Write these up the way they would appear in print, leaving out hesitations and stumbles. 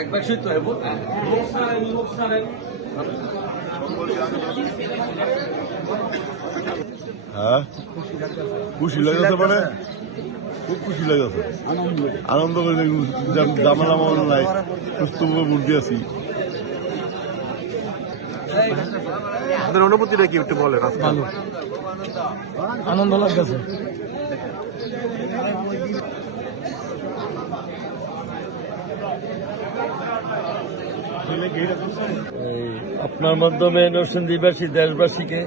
একবার শুধু হ্যাঁ খুশি লাগছে মানে খুব খুশি লাগছে আনন্দ করে জামালা মামলা নাই সুস্থভাবে ভর্তি আছি। আপনার অনুভূতিটা কি একটু বলেন? আনন্দ লাগতেছে। আপনার মাধ্যমে নরসিংদীবাসী দেশবাসীকে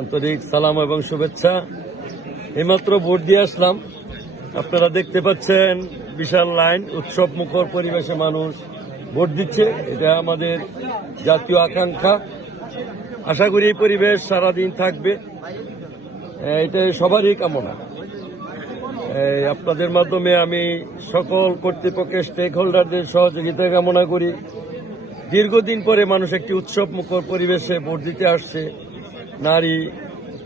আন্তরিক সালাম এবং শুভেচ্ছা। এইমাত্র ভোট দিয়ে আসলাম। আপনারা দেখতে পাচ্ছেন বিশাল লাইন, উৎসব মুখর পরিবেশে মানুষ ভোট দিচ্ছে। এটা আমাদের জাতীয় আকাঙ্ক্ষা। আশা করি এই পরিবেশ সারাদিন থাকবে, এটা সবারই কামনা। আপনাদের মাধ্যমে আমি সকল কর্তৃপক্ষের স্টেক হোল্ডারদের সহযোগিতা কামনা করি। দীর্ঘদিন পরে মানুষ একটি উৎসব মুখর পরিবেশে ভোট দিতে আসছে। নারী,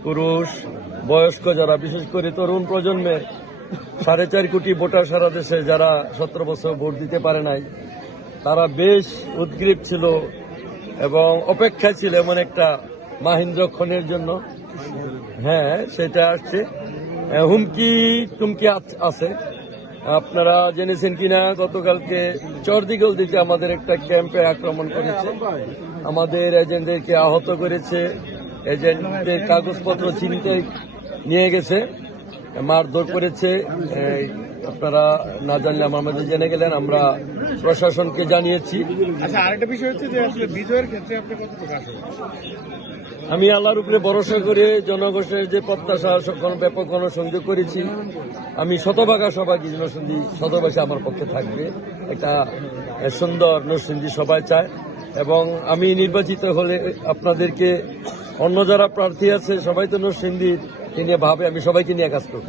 পুরুষ, বয়স্ক যারা, বিশেষ করে তরুণ প্রজন্মের 4.5 কোটি ভোটার সারা দেশে যারা 17 বছর ভোট দিতে পারে নাই, তারা বেশ উদ্গ্রীব ছিল এবং অপেক্ষায় ছিল এমন একটা মাহেন্দ্রক্ষণের জন্য। হ্যাঁ, সেটা আসছে। হুমকি টুমকি আছে। আপনারা জেনেছেন কিনা, গতকালকে চরদিগল দিতে আমাদের একটা ক্যাম্পে আক্রমণ করেছে, আমাদের এজেন্টদেরকে আহত করেছে, এজেন্টদের কাগজপত্র ছিনতে নিয়ে গেছে, মারধর করেছে। আপনারা না জানলে আমাদের জেনে গেলেন, আমরা প্রশাসনকে জানিয়েছি। আচ্ছা, আরেকটা বিষয় হচ্ছে যে আসলে বিজয়ের ক্ষেত্রে আপনি কতটুকু আশাবাদী? আমি আল্লাহর উপরে ভরসা করে জনগণের যে প্রত্যাশা সকল ব্যাপক গণসংযোগ করেছি, আমি শতভাগ আশাবাদী নরসিংদী শতবাসী আমার পক্ষে থাকবে। একটা সুন্দর নরসিংদী সবাই চায় এবং আমি নির্বাচিত হলে আপনাদেরকে, অন্য যারা প্রার্থী আছে সবাই তো নরসিংদীর নিয়ে ভাবে, আমি সবাইকে নিয়ে কাজ করব।